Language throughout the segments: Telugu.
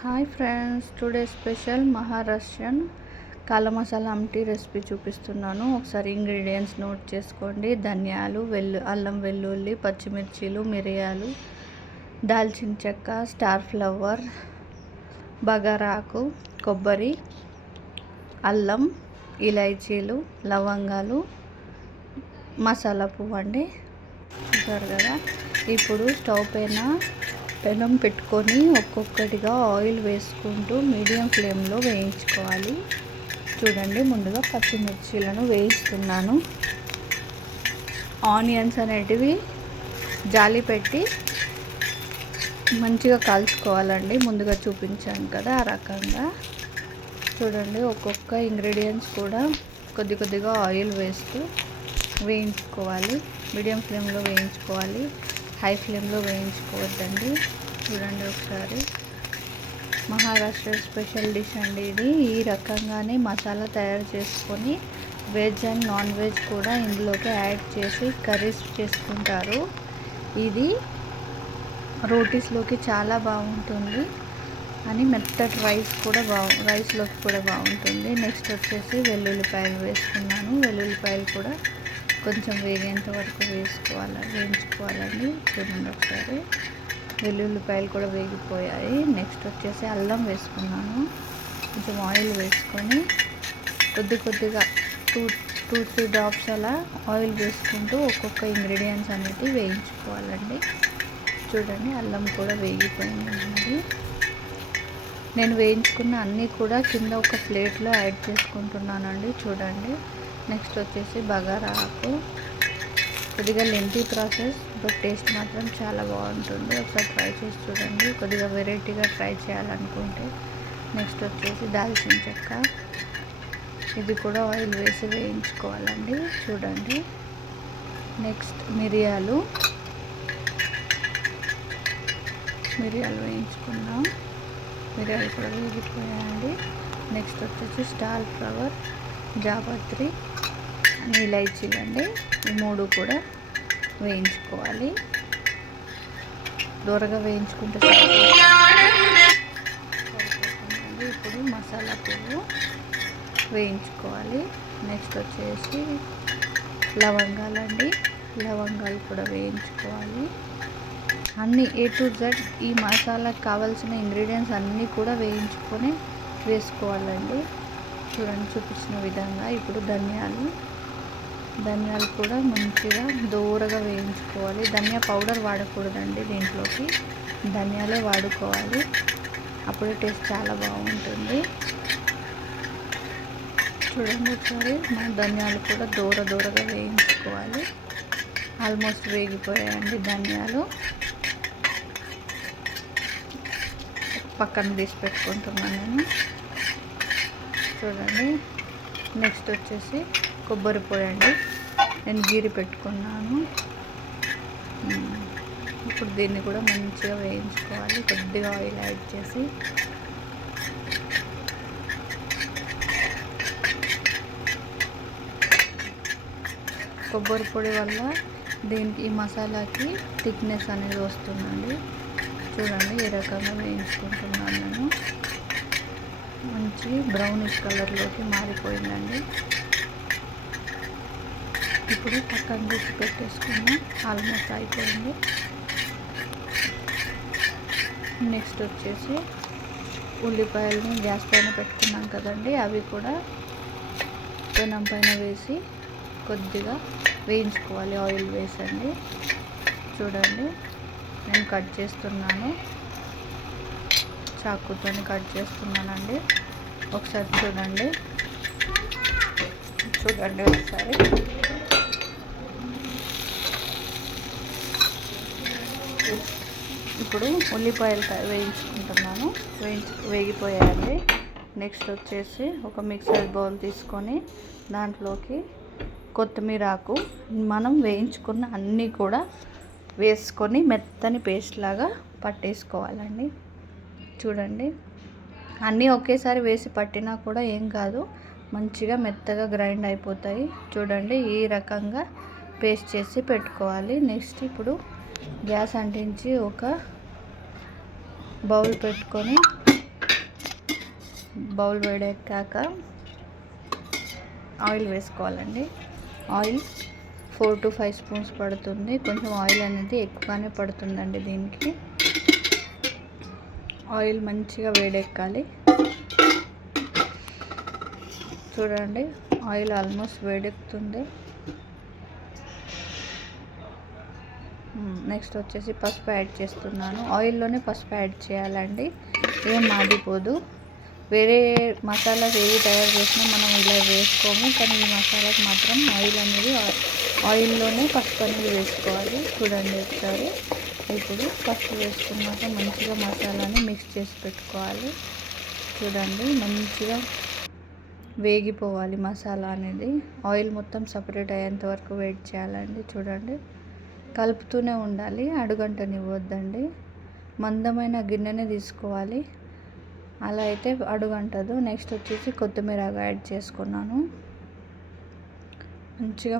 Hi friends, today special Maharashtrian కాల మసాలా ఆమ్టీ రెసిపీ చూపిస్తున్నాను. ఒకసారి ఇంగ్రీడియంట్స్ నోట్ చేసుకోండి. ధనియాలు, అల్లం వెల్లుల్లి, పచ్చిమిర్చీలు, మిరియాలు, దాల్చిన చెక్క, స్టార్ ఫ్లవర్, బగారాకు, కొబ్బరి, అల్లం, ఇలైచీలు, లవంగాలు, మసాలా పువ్వు అండి. చూసారు కదా. ఇప్పుడు స్టవ్ పైన పెనం పెట్టుకొని ఒక్కొక్కటిగా ఆయిల్ వేసుకుంటూ మీడియం ఫ్లేమ్లో వేయించుకోవాలి. చూడండి, ముందుగా పచ్చిమిర్చీలను వేయిస్తున్నాను. ఆనియన్స్ అనేటివి జాలి పెట్టి మంచిగా కాల్చుకోవాలండి. ముందుగా చూపించాను కదా, ఆ రకంగా చూడండి. ఒక్కొక్క ఇంగ్రీడియంట్స్ కూడా కొద్దిగా ఆయిల్ వేస్తూ వేయించుకోవాలి. మీడియం ఫ్లేమ్లో వేయించుకోవాలి, హై ఫ్లేమ్లో వేయించుకోవద్దండి. చూడండి ఒకసారి. మహారాష్ట్ర స్పెషల్ డిష్ అండి ఇది. ఈ రకంగానే మసాలా తయారు చేసుకొని వెజ్ అండ్ నాన్ వెజ్ కూడా ఇందులోకి యాడ్ చేసి కర్రీస్ చేసుకుంటారు. ఇది రోటీస్లోకి చాలా బాగుంటుంది అని మెత్తటి రైస్లోకి కూడా బాగుంటుంది. నెక్స్ట్ వచ్చేసి వెల్లుల్లిపాయలు వేసుకున్నాను. వెల్లుల్లిపాయలు కూడా కొంచెం వేగేంత వరకు వేయించుకోవాలండి. చూడండి ఒకసారి. వెల్లుల్లిపాయలు కూడా వేగిపోయాయి. నెక్స్ట్ వచ్చేసి అల్లం వేసుకున్నాను. కొంచెం ఆయిల్ వేసుకొని కొద్దిగా 2-3 డ్రాప్స్ అలా ఆయిల్ వేసుకుంటూ ఒక్కొక్క ఇంగ్రీడియంట్స్ అనేవి వేయించుకోవాలండి. చూడండి, అల్లం కూడా వేగిపోయింది. నేను వేయించుకున్న అన్నీ కూడా కింద ఒక ప్లేట్లో యాడ్ చేసుకుంటున్నానండి. చూడండి. నెక్స్ట్ వచ్చేసి బగారా ఆకు. కొద్దిగా లెంతీ ప్రాసెస్, బట్ టేస్ట్ మాత్రం చాలా బాగుంటుంది. ఒకసారి ట్రై చేసి చూడండి, కొద్దిగా వెరైటీగా ట్రై చేయాలనుకుంటే. నెక్స్ట్ వచ్చేసి దాల్చిన చెక్క. ఇది కూడా ఆయిల్ వేసి వేయించుకోవాలండి. చూడండి. నెక్స్ట్ మిరియాలు వేయించుకున్నాం. మిరియాలు కూడా వేగిపోయాయండి. నెక్స్ట్ వచ్చేసి స్టార్ ఫ్లవర్, జాపత్రి, ఇలైచీలు అండి. ఈ 3 కూడా వేయించుకోవాలి. దూరగా వేయించుకుంటే సరిపోతుందండి. ఇప్పుడు మసాలా పువ్వు వేయించుకోవాలి. నెక్స్ట్ వచ్చేసి లవంగాలండి. లవంగాలు కూడా వేయించుకోవాలి. అన్నీ A to Z ఈ మసాలాకు కావాల్సిన ఇంగ్రీడియంట్స్ అన్నీ కూడా వేసుకోవాలండి. చూడండి, చూపించిన విధంగా. ఇప్పుడు ధనియాలు కూడా మంచిగా దూరగా వేయించుకోవాలి. ధనియా పౌడర్ వాడకూడదండి, దీంట్లోకి ధనియాలే వాడుకోవాలి. అప్పుడే టేస్ట్ చాలా బాగుంటుంది. చూడండి ఒకసారి. మన ధనియాలు కూడా దూరగా వేయించుకోవాలి. ఆల్మోస్ట్ వేగిపోయాయండి ధనియాలు. పక్కన తీసి పెట్టుకుంటున్నాను నేను. చూడండి. నెక్స్ట్ వచ్చేసి కొబ్బరి పొడి అండి. నేను గీరి పెట్టుకున్నాను. ఇప్పుడు దీన్ని కూడా మంచిగా వేయించుకోవాలి. కొద్దిగా ఆయిల్ యాడ్ చేసి కొబ్బరి పొడి వల్ల ఈ మసాలాకి థిక్నెస్ అనేది వస్తుందండి. చూడండి, ఈ రకంగా వేయించుకుంటున్నాను నేను. మంచి బ్రౌనిష్ కలర్లోకి మారిపోయిందండి. ఇప్పుడు పక్కన తీసి పెట్టేసుకున్నాం. ఆల్మోస్ట్ అయిపోయింది. నెక్స్ట్ వచ్చేసి ఉల్లిపాయలని గ్యాస్ పైన పెట్టుకున్నాం కదండి, అవి కూడా పెనం పైన వేసి కొద్దిగా వేయించుకోవాలి. ఆయిల్ వేసండి. చూడండి, నేను కట్ చేస్తున్నాను. చాకుతో కట్ చేస్తున్నానండి. ఒకసారి చూడండి ఒకసారి. ఇప్పుడు ఉల్లిపాయలు వేయించుకుంటున్నాను. వేగిపోయాయండి. నెక్స్ట్ వచ్చేసి ఒక మిక్సర్ బౌల్ తీసుకొని దాంట్లోకి కొత్తిమీర ఆకు, మనం వేయించుకున్న అన్నీ కూడా వేసుకొని మెత్తని పేస్ట్ లాగా పట్టేసుకోవాలండి. చూడండి, అన్నీ ఒకేసారి వేసి పట్టినా కూడా ఏం కాదు, మంచిగా మెత్తగా గ్రైండ్ అయిపోతాయి. చూడండి, ఈ రకంగా పేస్ట్ చేసి పెట్టుకోవాలి. నెక్స్ట్ ఇప్పుడు గ్యాస్ అంటించి ఒక బౌల్ పెట్టుకొని బౌల్ వేడెక్కాక ఆయిల్ వేసుకోవాలండి. ఆయిల్ 4 to 5 స్పూన్స్ పడుతుంది. కొంచెం ఆయిల్ అనేది ఎక్కువగానే పడుతుందండి దీనికి. ఆయిల్ మంచిగా వేడెక్కాలి. చూడండి ఆయిల్ ఆల్మోస్ట్ వేడెక్కుతుంది. నెక్స్ట్ వచ్చేసి పసుపు యాడ్ చేస్తున్నాను. ఆయిల్లోనే పసుపు యాడ్ చేయాలండి, ఏం మాడిపోదు. వేరే మసాలాస్ ఏవి తయారు చేసినా మనం ఇలా వేసుకోము, కానీ ఈ మసాలాకి మాత్రం ఆయిల్లోనే పసుపు అనేది వేసుకోవాలి. చూడండి ఒకసారి. ఇప్పుడు పసుపు వేసుకున్నాక మంచిగా మసాలాని మిక్స్ చేసి పెట్టుకోవాలి. చూడండి మంచిగా వేగిపోవాలి మసాలా అనేది. ఆయిల్ మొత్తం సపరేట్ అయ్యేంత వరకు వెయిట్ చేయాలండి. చూడండి కలుపుతూనే ఉండాలి, అడుగంటనివ్వద్దండి. మందమైన గిన్నెనే తీసుకోవాలి, అలా అయితే అడుగంటదు. నెక్స్ట్ వచ్చేసి కొత్తిమీర యాడ్ చేసుకున్నాను. మంచిగా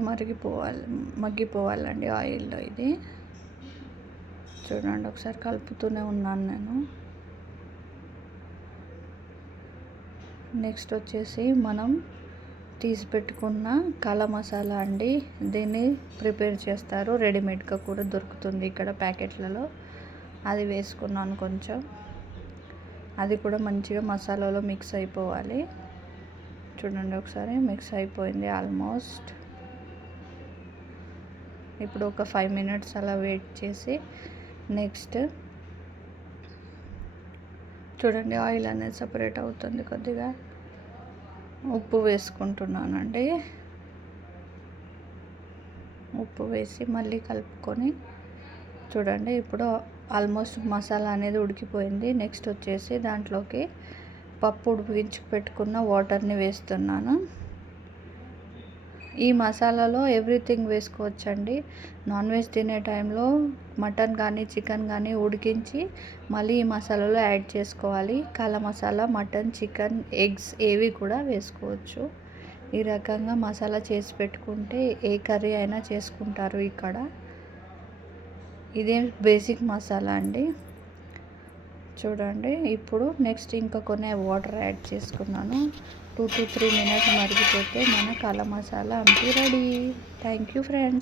మగ్గిపోవాలండి ఆయిల్లో ఇది. చూడండి ఒకసారి కలుపుతూనే ఉన్నాను నేను. నెక్స్ట్ వచ్చేసి మనం తీసి పెట్టుకున్న కాలా మసాలా అండి. దీన్ని ప్రిపేర్ చేస్తారు, రెడీమేడ్గా కూడా దొరుకుతుంది ఇక్కడ ప్యాకెట్లలో. అది వేసుకున్నాను కొంచెం. అది కూడా మంచిగా మసాలాలో మిక్స్ అయిపోవాలి. చూడండి ఒకసారి మిక్స్ అయిపోయింది ఆల్మోస్ట్. ఇప్పుడు ఒక 5 minutes అలా వెయిట్ చేసి నెక్స్ట్ చూడండి ఆయిల్ అనేది సపరేట్ అవుతుంది కొద్దిగా. ఉప్పు వేసుకుంటున్నానండి. ఉప్పు వేసి మళ్ళీ కలుపుకొని చూడండి ఇప్పుడు ఆల్మోస్ట్ మసాలా అనేది ఉడికిపోయింది. నెక్స్ట్ వచ్చేసి దాంట్లోకి పప్పు ఉడికించి పెట్టుకున్న వాటర్ని వేస్తున్నాను. ఈ మసాలాలో ఎవ్రీథింగ్ వేసుకోవచ్చండి. నాన్ వెజ్ తినే టైంలో మటన్ కానీ చికెన్ కానీ ఉడికించి మళ్ళీ ఈ మసాలాలో యాడ్ చేసుకోవాలి. కాలా మసాలా, మటన్, చికెన్, ఎగ్స్ ఏవి కూడా వేసుకోవచ్చు. ఈ రకంగా మసాలా చేసి పెట్టుకుంటే ఏ కర్రీ అయినా చేసుకుంటారు ఇక్కడ. ఇదే బేసిక్ మసాలా అండి. చూడండి ఇప్పుడు నెక్స్ట్ ఇంకా కొన్ని వాటర్ యాడ్ చేసుకున్నాను. 2 to 3 minutes మరిగిపోతే మన కాలా మసాలా అంతా రెడీ. Thank you friends.